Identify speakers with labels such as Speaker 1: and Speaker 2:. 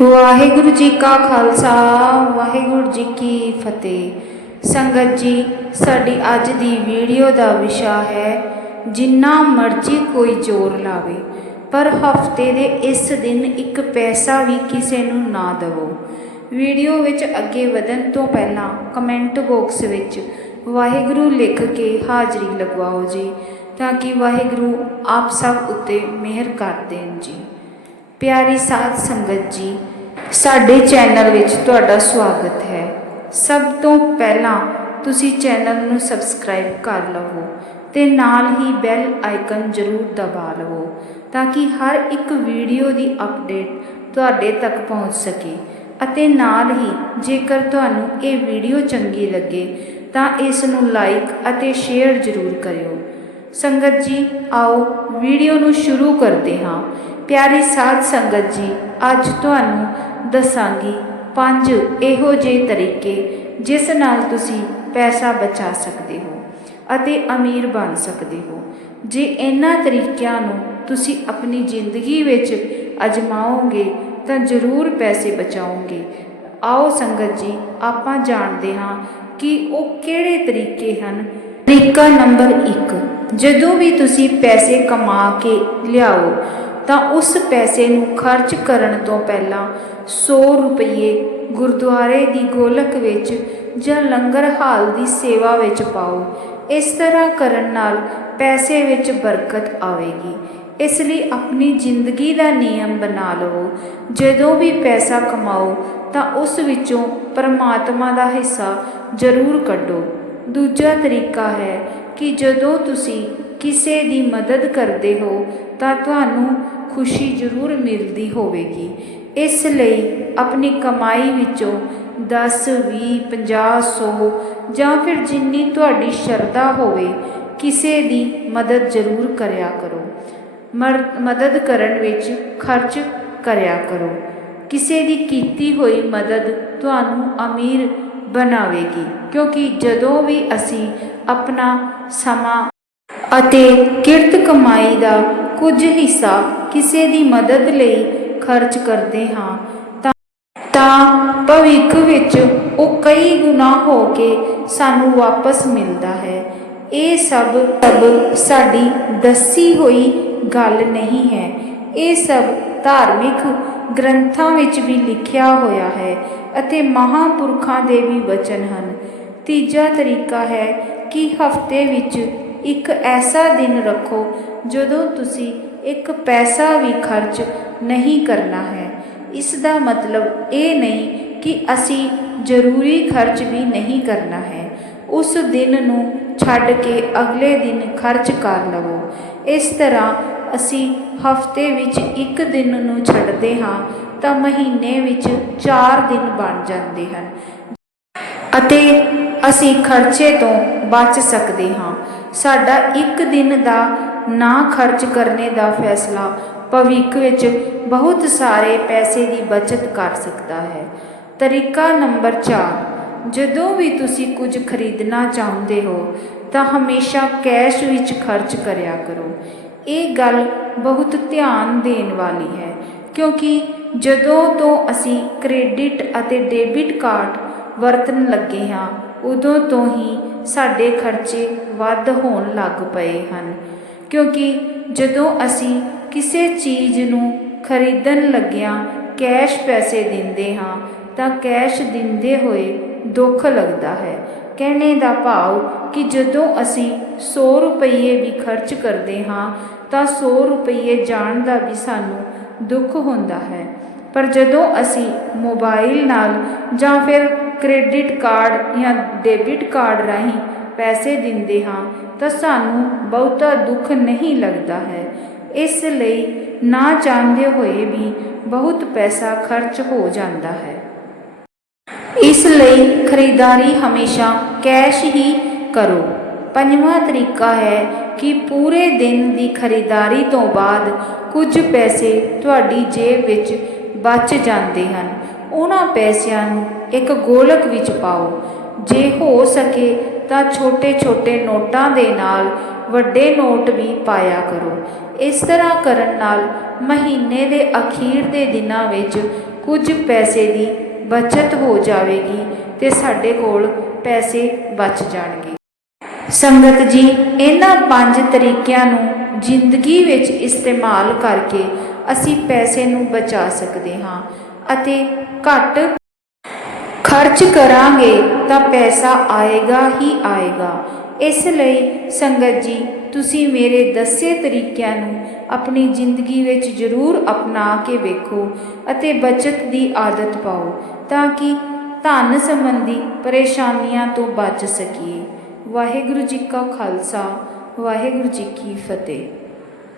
Speaker 1: ਵਾਹਿਗੁਰੂ ਜੀ ਕਾ ਖਾਲਸਾ, ਵਾਹਿਗੁਰੂ ਜੀ ਕੀ ਫਤਿਹ। ਸੰਗਤ ਜੀ, ਸਾਡੀ ਅੱਜ ਦੀ ਵੀਡੀਓ ਦਾ ਵਿਸ਼ਾ ਹੈ, ਜਿੰਨਾ ਮਰਜ਼ੀ ਕੋਈ ਜ਼ੋਰ ਲਾਵੇ, ਪਰ ਹਫ਼ਤੇ ਦੇ ਇਸ ਦਿਨ ਇੱਕ ਪੈਸਾ ਵੀ ਕਿਸੇ ਨੂੰ ਨਾ ਦੇਵੋ। ਵੀਡੀਓ ਵਿੱਚ ਅੱਗੇ ਵਧਣ ਤੋਂ ਪਹਿਲਾਂ ਕਮੈਂਟ ਬਾਕਸ ਵਿੱਚ ਵਾਹਿਗੁਰੂ ਲਿਖ ਕੇ ਹਾਜ਼ਰੀ ਲਗਵਾਓ ਜੀ, ਤਾਂ ਕਿ ਵਾਹਿਗੁਰੂ ਆਪ ਸਭ ਉੱਤੇ ਮਿਹਰ ਕਰ ਦੇਣ ਜੀ। ਪਿਆਰੀ ਸਾਧ ਸੰਗਤ ਜੀ, ਸਾਡੇ ਚੈਨਲ ਵਿੱਚ ਤੁਹਾਡਾ ਸਵਾਗਤ ਹੈ। ਸਭ ਤੋਂ ਪਹਿਲਾਂ ਤੁਸੀਂ ਚੈਨਲ ਨੂੰ ਸਬਸਕ੍ਰਾਈਬ ਕਰ ਲਵੋ ਤੇ ਨਾਲ ਹੀ ਬੈਲ ਆਈਕਨ ਜ਼ਰੂਰ ਦਬਾ ਲਵੋ ਤਾਂ ਕਿ ਹਰ ਇੱਕ ਵੀਡੀਓ ਦੀ ਅਪਡੇਟ ਤੁਹਾਡੇ ਤੱਕ ਪਹੁੰਚ ਸਕੇ ਅਤੇ ਨਾਲ ਹੀ ਜੇਕਰ ਤੁਹਾਨੂੰ ਇਹ ਵੀਡੀਓ ਚੰਗੀ ਲੱਗੇ ਤਾਂ ਇਸ ਨੂੰ ਲਾਈਕ ਅਤੇ ਸ਼ੇਅਰ ਜ਼ਰੂਰ ਕਰਿਓ। ਸੰਗਤ ਜੀ, ਆਓ ਵੀਡੀਓ ਨੂੰ ਸ਼ੁਰੂ ਕਰਦੇ ਹਾਂ। ਪਿਆਰੀ ਸਾਧ ਸੰਗਤ ਜੀ, ਅੱਜ ਤੁਹਾਨੂੰ ਦੱਸਾਂਗੀ ਪੰਜ ਇਹੋ ਜਿਹੇ ਤਰੀਕੇ ਜਿਸ ਨਾਲ ਤੁਸੀਂ ਪੈਸਾ ਬਚਾ ਸਕਦੇ ਹੋ ਅਤੇ ਅਮੀਰ ਬਣ ਸਕਦੇ ਹੋ। ਜੇ ਇਹਨਾਂ ਤਰੀਕਿਆਂ ਨੂੰ ਤੁਸੀਂ ਆਪਣੀ ਜ਼ਿੰਦਗੀ ਵਿੱਚ ਅਜਮਾਓਗੇ ਤਾਂ ਜ਼ਰੂਰ ਪੈਸੇ ਬਚਾਓਗੇ। ਆਓ ਸੰਗਤ ਜੀ, ਆਪਾਂ ਜਾਣਦੇ ਹਾਂ ਕਿ ਉਹ ਕਿਹੜੇ ਤਰੀਕੇ ਹਨ। ਤਰੀਕਾ ਨੰਬਰ 1 ਜਦੋਂ ਵੀ ਤੁਸੀਂ ਪੈਸੇ ਕਮਾ ਕੇ ਲਿਆਓ ਤਾਂ ਉਸ ਪੈਸੇ ਨੂੰ ਖਰਚ ਕਰਨ ਤੋਂ ਪਹਿਲਾਂ 100 ਰੁਪਏ ਗੁਰਦੁਆਰੇ ਦੀ ਗੋਲਕ ਵਿੱਚ ਜਾਂ ਲੰਗਰ ਹਾਲ ਦੀ ਸੇਵਾ ਵਿੱਚ ਪਾਓ। ਇਸ ਤਰ੍ਹਾਂ ਕਰਨ ਨਾਲ ਪੈਸੇ ਵਿੱਚ ਬਰਕਤ ਆਵੇਗੀ। ਇਸ ਲਈ ਆਪਣੀ ਜ਼ਿੰਦਗੀ ਦਾ ਨਿਯਮ ਬਣਾ ਲਵੋ। ਜਦੋਂ ਵੀ ਪੈਸਾ ਕਮਾਓ, ਤਾਂ ਉਸ ਵਿੱਚੋਂ ਪਰਮਾਤਮਾ ਦਾ ਹਿੱਸਾ ਜ਼ਰੂਰ ਕੱਢੋ। ਦੂਜਾ ਤਰੀਕਾ ਹੈ ਕਿ ਜਦੋਂ ਤੁਸੀਂ ਕਿਸੇ ਦੀ ਮਦਦ ਕਰਦੇ ਹੋ ਤਾਂ ਤੁਹਾਨੂੰ ਖੁਸ਼ੀ ਜ਼ਰੂਰ ਮਿਲਦੀ ਹੋਵੇਗੀ। ਇਸ ਲਈ ਆਪਣੀ ਕਮਾਈ ਵਿੱਚੋਂ 10 20 50 100 ਜਾਂ ਫਿਰ ਜਿੰਨੀ ਤੁਹਾਡੀ ਸ਼ਰਧਾ ਹੋਵੇ, ਕਿਸੇ ਦੀ ਮਦਦ ਜ਼ਰੂਰ ਕਰਿਆ ਕਰੋ। ਮਰ, ਮਦਦ ਕਰਨ ਵਿੱਚ ਖਰਚ ਕਰਿਆ ਕਰੋ। ਕਿਸੇ ਦੀ ਕੀਤੀ ਹੋਈ ਮਦਦ ਤੁਹਾਨੂੰ ਅਮੀਰ ਬਣਾਵੇਗੀ, ਕਿਉਂਕਿ ਜਦੋਂ ਵੀ ਅਸੀਂ ਆਪਣਾ ਸਮਾਂ ਅਤੇ ਕਿਰਤ ਕਮਾਈ ਦਾ ਕੁਝ ਹਿੱਸਾ ਕਿਸੇ ਦੀ ਮਦਦ ਲਈ ਖਰਚ ਕਰਦੇ ਹਾਂ। ਤਾਂ ਤਾਂ ਭਵਿੱਖ ਵਿੱਚ ਉਹ ਕਈ ਗੁਣਾ ਹੋ ਕੇ ਸਾਨੂੰ ਵਾਪਸ ਮਿਲਦਾ ਹੈ। ਇਹ ਸਭ ਸਭ ਸਾਡੀ ਦੱਸੀ ਹੋਈ ਗੱਲ ਨਹੀਂ ਹੈ। ਇਹ ਸਭ ਧਾਰਮਿਕ ਗ੍ਰੰਥਾਂ ਵਿੱਚ ਵੀ ਲਿਖਿਆ ਹੋਇਆ ਹੈ ਅਤੇ ਮਹਾਪੁਰਖਾਂ ਦੇ ਵੀ ਵਚਨ ਹਨ। ਤੀਜਾ ਤਰੀਕਾ ਹੈ ਕਿ ਹਫ਼ਤੇ ਵਿੱਚ ਇੱਕ ਐਸਾ ਦਿਨ ਰੱਖੋ ਜਦੋਂ ਤੁਸੀਂ ਇੱਕ ਪੈਸਾ ਵੀ ਖਰਚ ਨਹੀਂ ਕਰਨਾ ਹੈ। ਇਸ ਦਾ ਮਤਲਬ ਇਹ ਨਹੀਂ ਕਿ ਅਸੀਂ ਜ਼ਰੂਰੀ ਖਰਚ ਵੀ ਨਹੀਂ ਕਰਨਾ ਹੈ। ਉਸ ਦਿਨ ਨੂੰ ਛੱਡ ਕੇ ਅਗਲੇ ਦਿਨ ਖਰਚ ਕਰ ਲਵੋ। ਇਸ ਤਰ੍ਹਾਂ ਅਸੀਂ ਹਫ਼ਤੇ ਵਿੱਚ ਇੱਕ ਦਿਨ ਨੂੰ ਛੱਡਦੇ ਹਾਂ ਤਾਂ ਮਹੀਨੇ ਵਿੱਚ 4 ਦਿਨ ਬਣ ਜਾਂਦੇ ਹਨ। ਅਤੇ ਅਸੀਂ ਖਰਚੇ ਤੋਂ ਬਚ ਸਕਦੇ ਹਾਂ। ਸਾਡਾ ਇੱਕ ਦਿਨ ਦਾ ਨਾ ਖਰਚ ਕਰਨੇ ਦਾ ਫੈਸਲਾ ਭਵਿੱਖ ਵਿੱਚ ਬਹੁਤ ਸਾਰੇ ਪੈਸੇ ਦੀ ਬਚਤ ਕਰ ਸਕਦਾ ਹੈ। ਤਰੀਕਾ ਨੰਬਰ 4 ਜਦੋਂ ਵੀ ਤੁਸੀਂ ਕੁਝ ਖਰੀਦਣਾ ਚਾਹੁੰਦੇ ਹੋ, ਤਾਂ ਹਮੇਸ਼ਾ ਕੈਸ਼ ਵਿੱਚ ਖਰਚ ਕਰਿਆ ਕਰੋ। ਇਹ ਗੱਲ ਬਹੁਤ ਧਿਆਨ ਦੇਣ ਵਾਲੀ ਹੈ, ਕਿਉਂਕਿ ਜਦੋਂ ਤੋਂ ਅਸੀਂ ਕ੍ਰੈਡਿਟ ਅਤੇ ਡੈਬਿਟ ਕਾਰਡ ਵਰਤਣ ਲੱਗੇ ਹਾਂ ਉਦੋਂ ਤੋਂ ਹੀ ਸਾਡੇ ਖਰਚੇ ਵੱਧ ਹੋਣ ਲੱਗ ਪਏ ਹਨ। ਕਿਉਂਕਿ ਜਦੋਂ ਅਸੀਂ ਕਿਸੇ ਚੀਜ਼ ਨੂੰ ਖਰੀਦਣ ਲੱਗਿਆਂ ਕੈਸ਼ ਪੈਸੇ ਦਿੰਦੇ ਹਾਂ, ਤਾਂ ਕੈਸ਼ ਦਿੰਦੇ ਹੋਏ ਦੁੱਖ ਲੱਗਦਾ ਹੈ। ਕਹਿਣੇ ਦਾ ਭਾਵ ਕਿ ਜਦੋਂ ਅਸੀਂ 100 ਰੁਪਏ ਵੀ ਖਰਚ ਕਰਦੇ ਹਾਂ, ਤਾਂ 100 ਰੁਪਏ ਜਾਣ ਦਾ ਵੀ ਸਾਨੂੰ ਦੁੱਖ ਹੁੰਦਾ ਹੈ। ਪਰ ਜਦੋਂ ਅਸੀਂ ਮੋਬਾਈਲ ਨਾਲ ਜਾਂ ਫਿਰ ਕ੍ਰੈਡਿਟ ਕਾਰਡ ਜਾਂ ਡੈਬਿਟ ਕਾਰਡ ਰਾਹੀਂ ਪੈਸੇ ਦਿੰਦੇ ਹਾਂ ਤਾਂ ਸਾਨੂੰ ਬਹੁਤਾ ਦੁੱਖ ਨਹੀਂ ਲੱਗਦਾ ਹੈ। ਇਸ ਲਈ ਨਾ ਜਾਣਦੇ ਹੋਏ ਵੀ ਬਹੁਤ ਪੈਸਾ ਖਰਚ ਹੋ ਜਾਂਦਾ ਹੈ। ਇਸ ਲਈ ਖਰੀਦਾਰੀ ਹਮੇਸ਼ਾ ਕੈਸ਼ ਹੀ ਕਰੋ। ਪੰਜਵਾਂ ਤਰੀਕਾ ਹੈ ਕਿ ਪੂਰੇ ਦਿਨ ਦੀ ਖਰੀਦਾਰੀ ਤੋਂ ਬਾਅਦ ਕੁਝ ਪੈਸੇ ਤੁਹਾਡੀ ਜੇਬ ਵਿੱਚ ਬਚ ਜਾਂਦੇ ਹਨ। ਉਹਨਾਂ ਪੈਸਿਆਂ ਨੂੰ ਇੱਕ ਗੋਲਕ ਵਿੱਚ ਪਾਓ। ਜੇ ਹੋ ਸਕੇ ਤਾਂ ਛੋਟੇ-ਛੋਟੇ ਨੋਟਾਂ ਦੇ ਨਾਲ ਵੱਡੇ ਨੋਟ ਵੀ ਪਾਇਆ ਕਰੋ। ਇਸ ਤਰ੍ਹਾਂ ਕਰਨ ਨਾਲ ਮਹੀਨੇ ਦੇ ਅਖੀਰ ਦੇ ਦਿਨਾਂ ਵਿੱਚ ਕੁਝ ਪੈਸੇ ਦੀ ਬਚਤ ਹੋ ਜਾਵੇਗੀ ਤੇ ਸਾਡੇ ਕੋਲ ਪੈਸੇ ਬਚ ਜਾਣਗੇ। ਸੰਗਤ ਜੀ, ਇਹਨਾਂ ਪੰਜ ਤਰੀਕਿਆਂ ਨੂੰ ਜ਼ਿੰਦਗੀ ਵਿੱਚ ਇਸਤੇਮਾਲ ਕਰਕੇ ਅਸੀਂ ਪੈਸੇ ਨੂੰ ਬਚਾ ਸਕਦੇ ਹਾਂ ਅਤੇ ਘੱਟ ਖਰਚ ਕਰਾਂਗੇ ਤਾਂ ਪੈਸਾ ਆਏਗਾ ਹੀ ਆਏਗਾ। ਇਸ ਲਈ ਸੰਗਤ ਜੀ, ਤੁਸੀਂ ਮੇਰੇ ਦੱਸੇ ਤਰੀਕਿਆਂ ਨੂੰ ਆਪਣੀ ਜ਼ਿੰਦਗੀ ਵਿੱਚ ਜ਼ਰੂਰ ਅਪਣਾ ਕੇ ਵੇਖੋ ਅਤੇ ਬਚਤ ਦੀ ਆਦਤ ਪਾਓ ਤਾਂ ਕਿ ਧਨ ਸੰਬੰਧੀ ਪਰੇਸ਼ਾਨੀਆਂ ਤੋਂ ਬਚ ਸਕੀਏ। ਵਾਹਿਗੁਰੂ ਜੀ ਕਾ ਖਾਲਸਾ, ਵਾਹਿਗੁਰੂ ਜੀ ਕੀ ਫਤਿਹ।